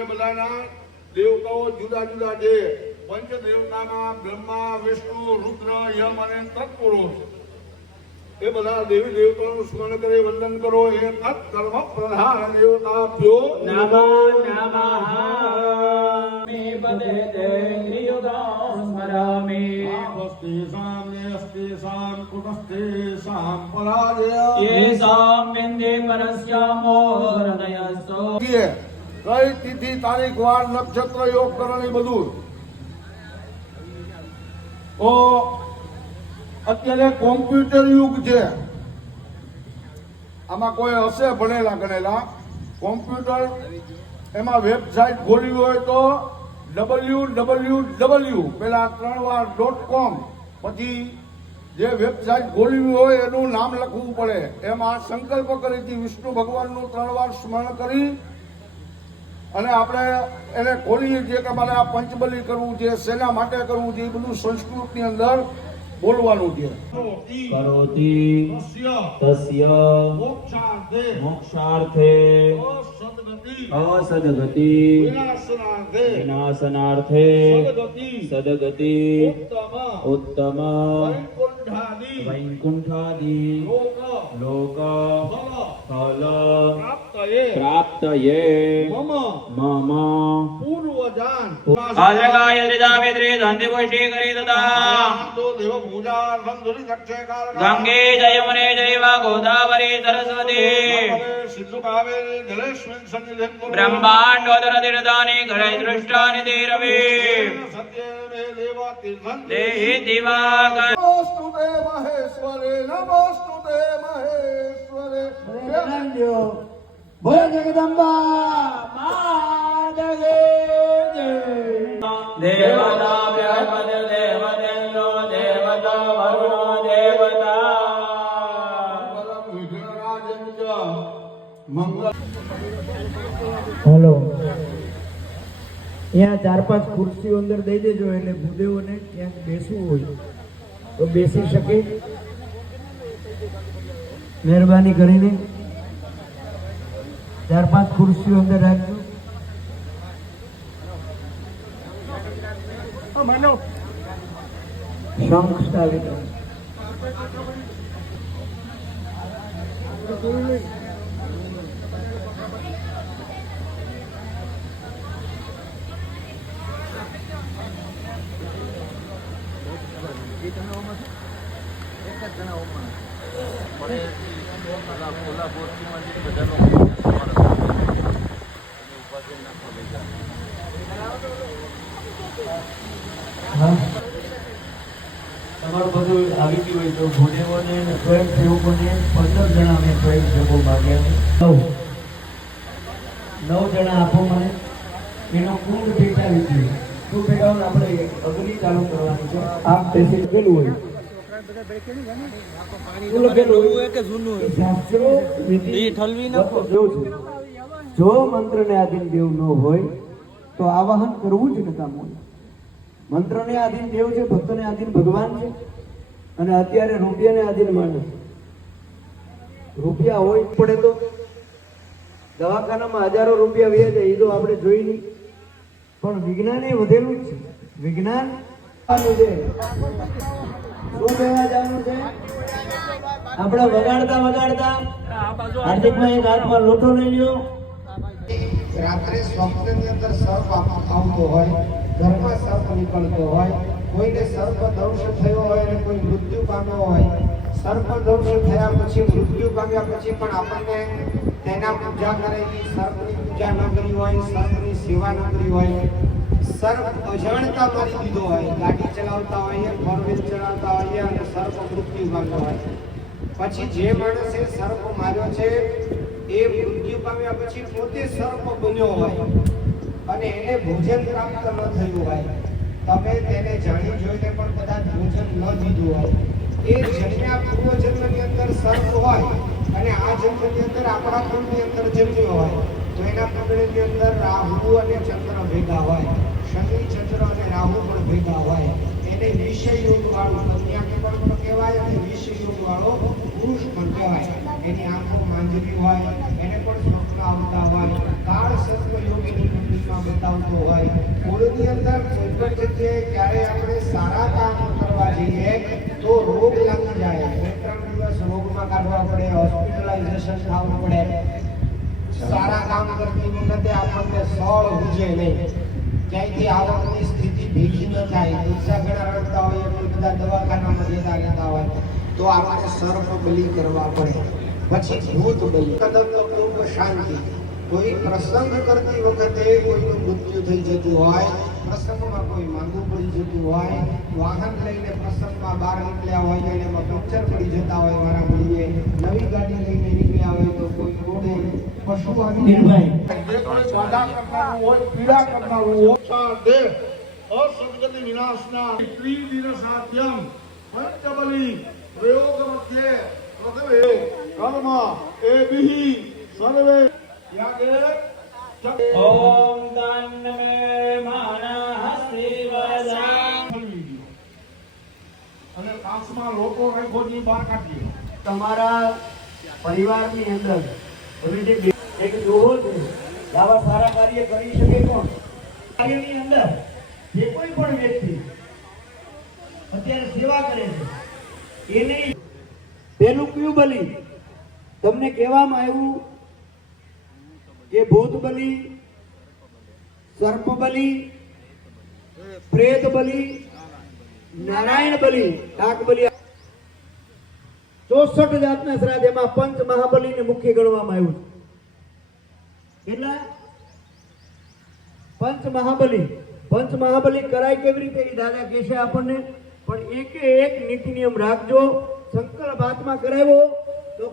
એ બધાના દેવતાઓ જુદા જુદા છે. પંચ દેવતામાં બ્રહ્મા, વિષ્ણુ, રુદ્ર, યમ અને તત્પુરુષ એ બધા દેવી દેવતાઓનું સ્મરણ કરી વંદન કરો. એ તત્ કર્મ પ્રધાન દેવતાભ્યો નમઃ નમઃ. મે પદે દેવ્યુગા સ્મરામિ. અસ્તિ સામ્ને અસ્તિ સામ કુટસ્તે સામ પરાજય યેસામ વિંદે પરસ્યામો હૃદયસ્સો. કઈ તિથિ તારીખ વાર નક્ષત્ર યોગ કરણી બધું. તો અત્યારે કોમ્પ્યુટર યુગ છે. આમાં કોઈ હશે ભણેલા ગણેલા કોમ્પ્યુટર, એમાં વેબસાઇટ ખોલવી હોય તો www પેલા 3 વાર .com, પછી જે વેબસાઇટ ખોલવી હોય એનું નામ લખવું પડે. એમાં સંકલ્પ કરી વિષ્ણુ ભગવાનનું 3 વાર સ્મરણ કરી અને આપણે એને ખોલીએ છીએ કે મારે આ પંચબલી કરવું છે, શેના માટે કરવું છે, એ બધું સંસ્કૃતની અંદર બોલવાનું છે. કરોતિ તસ્ય મોક્ષાર્થે અસદગતિ વિનાશનાર્થે સદગતિ ઉત્તમ વૈકુંઠાદિ લોક ફલ પ્રાપ્તયે મમ પૂર્વજાન આદ્રકાય દ્રિદાવેદ્રે ધંતિ પુષ્ટિ કરી તથા દેવ પૂજા બંધુરી દક્ષે કાલ ગંગે જયમુને જયવા ગોદાવરી સરસ્વતી સિદ્ધુ કાવેરી જલેસ્મિન સન્નિધિ બ્રહ્માંડોદર તીર્થાની ઘરે દૃષ્ટાની દેરવે સત્ય મે દેવા તીર્થં દેહી દિવાકર નમોસ્તુતે મહેશ્વરે નમોસ્તુતે મહેશ્વરે. બોલ જગદંબા માતા કી જય. દેવતા બ્રહ્મદ દેવદેન્દ્રો દેવતા વરુણો દેવતા પરમ વિઘ્નરાજન ચ મંગલ. હેલો, અહીંયા 4-5 ખુરશીઓ અંદર દઈ દેજો એટલે ભૂદેવોને ક્યાંક બેસવું હોય તો બેસી શકે. મહેરબાની કરીને 4-5 ખુરશીઓ અંદર રાખજો. શંખ સ્થાપિત કરો. તમારું બધું આવી ગયું હોય તો ભૂદેવોને સ્વયંસેવકોને 15 જણા અમે સ્વયંસેવકો માગ્યા. 9 જણા આપો મને. એનો કુંડ ભેટાવી દઈએ. શું ભેટાવું? આપણે અગ્નિ ચાલુ કરવાની છે. આપ બેસી પેલું હોય જો મંત્રને આધીન દેવ ન હોય તો આવાહન કરવું જ નકામું. મંત્રને આધીન દેવ છે, ભક્તને આધીન ભગવાન છે, અને અત્યારે રૂપિયાને આધીન માણસ. રૂપિયા હોય પડે તો દવાખાનામાં હજારો રૂપિયા વ્યા જાય એ તો આપણે જોઈ નહીં, પણ વિજ્ઞાન એ વધેલું જ છે. વિજ્ઞાન છે. શું કહેવા જવાનું છે? આપણે વગાડતા વગાડતા હાર્દિકમાં એક હાથમાં લોટો લઈ લ્યો. રાત્રે સ્વપ્નની અંદર સર્પ આવતો હોય, ઘરમાં સર્પ નીકળતો હોય, કોઈને સર્પ દંશ થયો હોય અને કોઈ મૃત્યુ પામ્યો હોય. સર્પ દંશ થયા પછી, મૃત્યુ પામ્યા પછી પણ આપણને તેના પૂજા કરેલી, સર્પની પૂજા ન કરી હોય, સર્પની સેવા ન કરી હોય, સર્પ અજાણતા મારી દીધો હોય, ગાડી ચલાવતા હોઈએ, ફોર વ્હીલ ચલાવતા હોઈએ અને સર્પ મૃત્યુ પામ્યો હોય, પછી જે માણસે સર્પ માર્યો છે એ મૃત્યુ પામ્યા પછી પોતે સર્પ બન્યો હોય અને એને ભોજન પ્રાપ્ત ન થયું હોય, તમે તેને જાણી જોઈને પણ કદાચ ભોજન ન દીધું હોય, એ જન્મ્યા પૂર્વ જન્મની અંદર સર્પ હોય અને આ જન્મની અંદર આપણા કુળની અંદર જન્મ્યો હોય તો એના કુંડળીની અંદર રાહુ અને ચંદ્ર ભેગા હોય, શનિ ચંદ્ર અને રાહુ પણ ભેગા હોય, એને વિષય યોગ વાળું કન્યા પણ કહેવાય અને વિષય યોગ વાળો પુરુષ પણ કહેવાય. એની આંખો માંજરી હોય, એને પણ સ્વપ્ન આવતા હોય, કાળ સર્પ યોગીની કુંડળીમાં ચાલતું હોય. કુળની અંદર કોઈ પણ જગ્યાએ ક્યારે આપણે સારા કામ કરવા જઈએ તો રોગ લાગી જાય. 2-3 દિવસ રોગમાં કાઢવા પડે, હોસ્પિટલાઇઝેશન થવું પડે. સારા કામ કરતી વખતે આપણને સળ હુજે નહીં, ક્યાંયથી આવકની સ્થિતિ ભેગી ન થાય. પૈસા ઘણા રડતા હોય એટલે બધા દવાખાનામાં જતા રહેતા હોય તો આપણે સર્પ બલિ કરવા પડે. પછી ભૂત બલિ. કદમ તો ખૂબ શાંતિ. કોઈ પ્રસંગ કરતી વખતે કોઈનું મૃત્યુ થઈ જતું હોય, પ્રસંગમાં કોઈ માંદું પડી જતું હોય, વાહન લઈને પ્રસંગમાં બહાર નીકળ્યા હોય અને એમાં પંક્ચર પડી જતા હોય, મારા મળીએ નવી ગાડી લઈને નીકળ્યા હોય તો કોઈ રોડે પશુ આવી નિર્ભય જે કોઈ બાધા કરનારું હોય, પીડા કરનારું હોય, દેહ અસંગતિ વિનાશના ત્રિદિનસાધ્યમ પંચબલી પ્રયોગ મધ્યે પ્રથમે કર્મ એભિ સર્વે યાગે ઓમ તન્મે માનઃ શ્રીવદા. અને કાશમાં લોકો રેખોની બહાર કાઢી. તમારા પરિવારની અંદર એવી રીતે એક દોહો છે કે આવા સારા કાર્ય કરી શકે કોણ? કાર્યની અંદર જે કોઈ પણ વ્યક્તિ અત્યારે સેવા કરે છે એને પેલું કયું બલિ તમને કહેવામાં આવ્યું કે ભૂત બલિ, સર્પ બલિ, પ્રેત બલિ, નારાયણ બલિ, ડાક બલિ, 64 જાતના શ્રાદ્ધ, એમાં પંચ મહાબલીને મુખ્ય ગણવામાં આવ્યું છે. કેટલા? પંચ મહાબલી કરાય કેવી રીતે એ દાદા કહેશે આપણને, પણ એકે એક નીતિ નિયમ રાખજો. સંકલ્પ હાથમાં કરાવ્યો તો